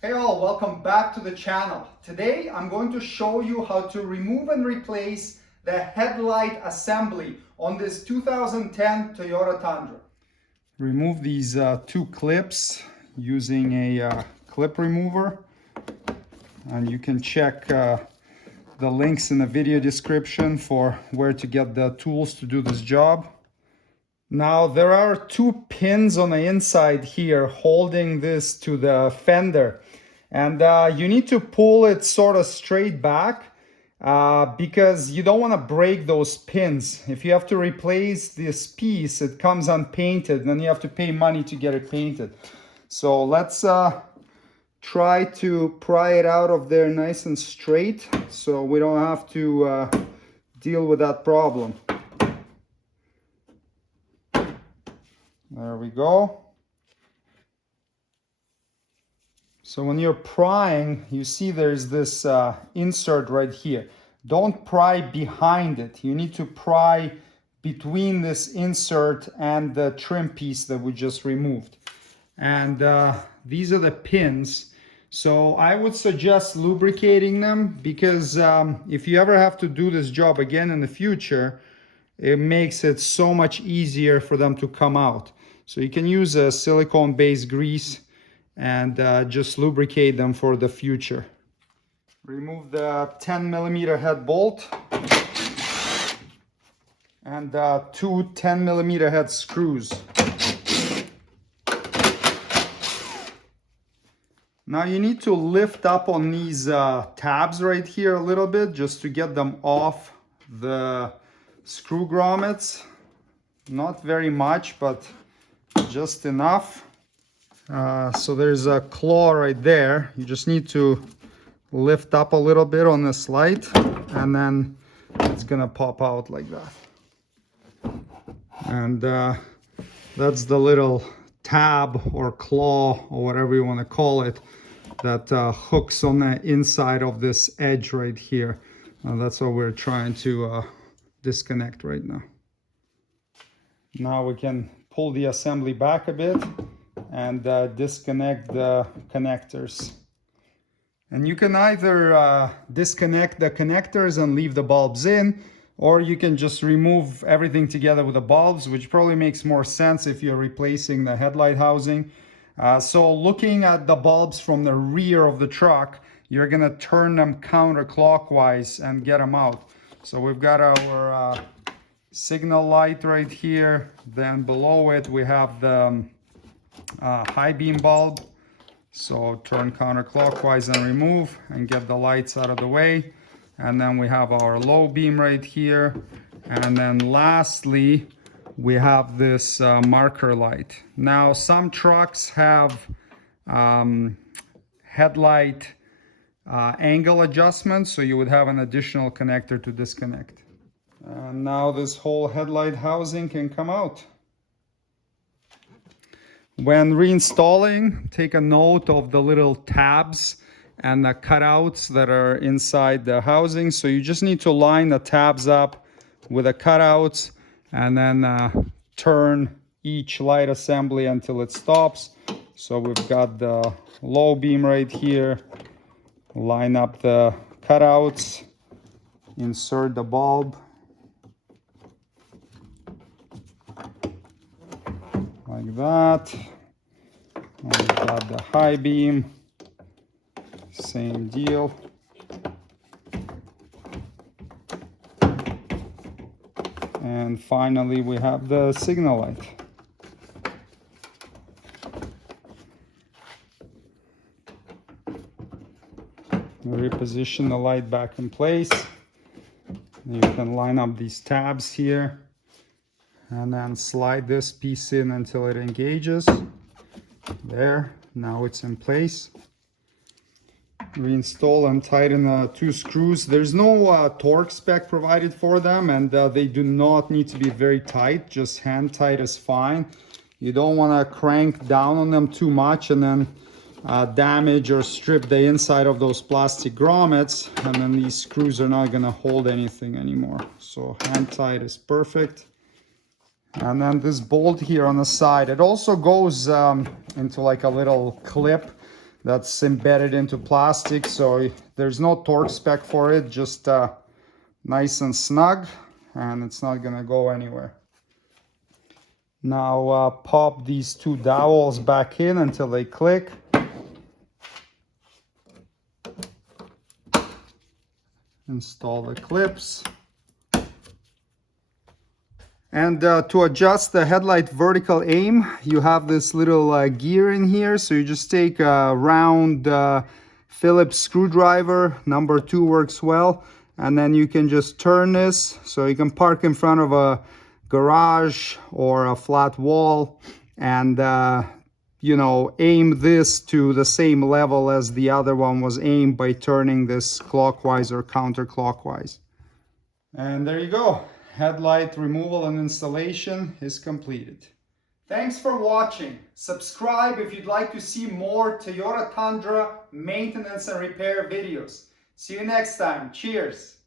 Hey all, welcome back to the channel. Today I'm going to show you how to remove and replace the headlight assembly on this 2010 Toyota Tundra. Remove these two clips using a clip remover, and you can check the links in the video description for where to get the tools to do this job. Now there are two pins on the inside here holding this to the fender, and you need to pull it sort of straight back because you don't want to break those pins. If you have to replace this piece, it comes unpainted, then you have to pay money to get it painted. So let's try to pry it out of there nice and straight so we don't have to deal with that problem. There we go. So when you're prying, you see there's this insert right here. Don't pry behind it. You need to pry between this insert and the trim piece that we just removed. And these are the pins. So I would suggest lubricating them because if you ever have to do this job again in the future, it makes it so much easier for them to come out. So you can use a silicone-based grease and just lubricate them for the future. Remove the 10mm head bolt and two 10mm head screws. Now you need to lift up on these tabs right here a little bit just to get them off the screw grommets. Not very much, but just enough. So there's a claw right there. You just need to lift up a little bit on this light, and then it's gonna pop out like that. And that's the little tab or claw or whatever you want to call it that hooks on the inside of this edge right here. That's what we're trying to disconnect right now. Now we can pull the assembly back a bit and disconnect the connectors. And you can either disconnect the connectors and leave the bulbs in, or you can just remove everything together with the bulbs, which probably makes more sense if you're replacing the headlight housing. So looking at the bulbs from the rear of the truck, you're gonna turn them counterclockwise and get them out. So we've got our signal light right here. Then below it we have the high beam bulb. So turn counterclockwise and remove and get the lights out of the way. And then we have our low beam right here. And then lastly, we have this marker light. Now some trucks have headlight angle adjustments, so you would have an additional connector to disconnect. Now this whole headlight housing can come out. When reinstalling, take a note of the little tabs and the cutouts that are inside the housing. So you just need to line the tabs up with the cutouts and then turn each light assembly until it stops. So we've got the low beam right here. Line up the cutouts, insert the bulb like that. And we've got the high beam, same deal. And finally we have the signal light. Reposition the light back in place. You can line up these tabs here and then slide this piece in until it engages. There, now it's in place. Reinstall and tighten the two screws. There's no torque spec provided for them, and they do not need to be very tight. Just hand tight is fine. You don't want to crank down on them too much and then damage or strip the inside of those plastic grommets, and then these screws are not going to hold anything anymore. So hand tight is perfect. And then this bolt here on the side, it also goes into like a little clip that's embedded into plastic, so there's no torque spec for it, just nice and snug, and it's not gonna go anywhere. Now pop these two dowels back in until they click. Install the clips. And to adjust the headlight vertical aim, you have this little gear in here. So you just take a round Phillips screwdriver, number 2 works well. And then you can just turn this. So you can park in front of a garage or a flat wall and, you know, aim this to the same level as the other one was aimed by turning this clockwise or counterclockwise. And there you go. Headlight removal and installation is completed. Thanks for watching. Subscribe if you'd like to see more Toyota Tundra maintenance and repair videos. See you next time. Cheers.